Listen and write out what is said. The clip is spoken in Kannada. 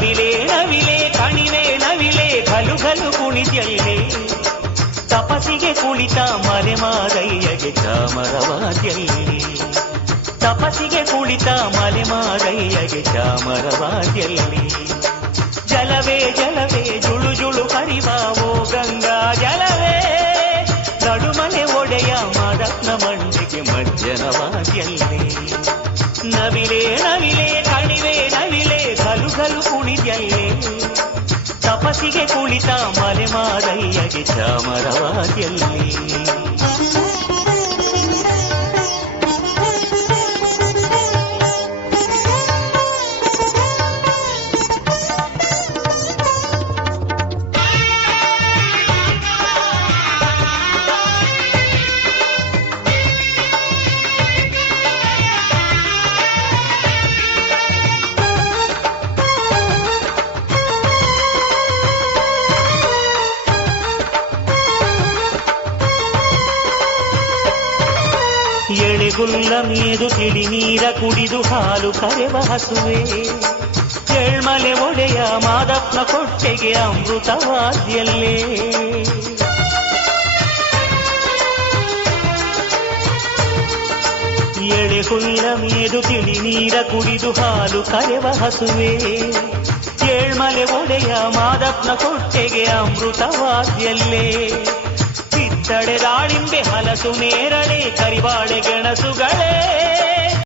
ನವಿಲೆ ನವಿಲೆ ಕಣಿವೆ ನವಿಲೆ ಘಲು ಘಲು ಕುಣಿದ್ಯಲ್ಲೇ ತಪಸಿಗೆ ಕುಳಿತ ಮಲೆಮಾದಯ್ಯಗೆ ಚಾಮರವಾದ್ಯಲ್ಲಿ ತಪಸಿಗೆ ಕುಳಿತ ಮಲೆಮಾದಯ್ಯಗೆ ಚಾಮರವಾದ್ಯಲ್ಲಿ ಜಲವೇ ಜಲವೇ ಜುಳು ಜುಳು ಹರಿವಾವೋ ಗಂಗಾ ಜಲವೇ ನಡುಮನೆ ಒಡೆಯ ಮಾದಪ್ಪನ ಮಂಡಿಗೆ ಮಜ್ಜನವಾದ್ಯಲ್ಲಿ ನವಿಲೆ ನವಿಲೆ ಕಣಿವೆ ನವಿಲೆ ಘಲು ಘಲು ಕುಣಿದ್ಯಲ್ಲೇ ತಪಸಿಗೆ ಕುಳಿತ ಮಲೆಮಾದಯ್ಯಗೆ ಚಾಮರವಾದ್ಯಲ್ಲಿ ಎಳೆಗುಲ್ಲ ಮೇದು ತಿಳಿ ನೀರ ಕುಡಿದು ಹಾಲು ಕರೆವ ಹಸುವೆ ಎಳ್ಮಲೆ ಒಡೆಯ ಮಾದಪ್ಪನ ಕೊಟ್ಟೆಗೆ ಅಮೃತವಾದ್ಯಲ್ಲೇ ಎಳೆಗುಲ್ಲ ಮೇದು ತಿಳಿ ನೀರ ಕುಡಿದು ಹಾಲು ಕರೆವ ಹಸುವೆ ಎಳ್ಮಲೆ ಒಡೆಯ ಮಾದಪ್ಪನ ಕೊಟ್ಟೆಗೆ ಅಮೃತವಾದ್ಯಲ್ಲೇ ಕಿತ್ತಡೆ ದಾಳಿಂಬೆ ಹಲಸು ನೇರಳೆ ಕರಿವಾಳೆ ಗೆಣಸುಗಳೇ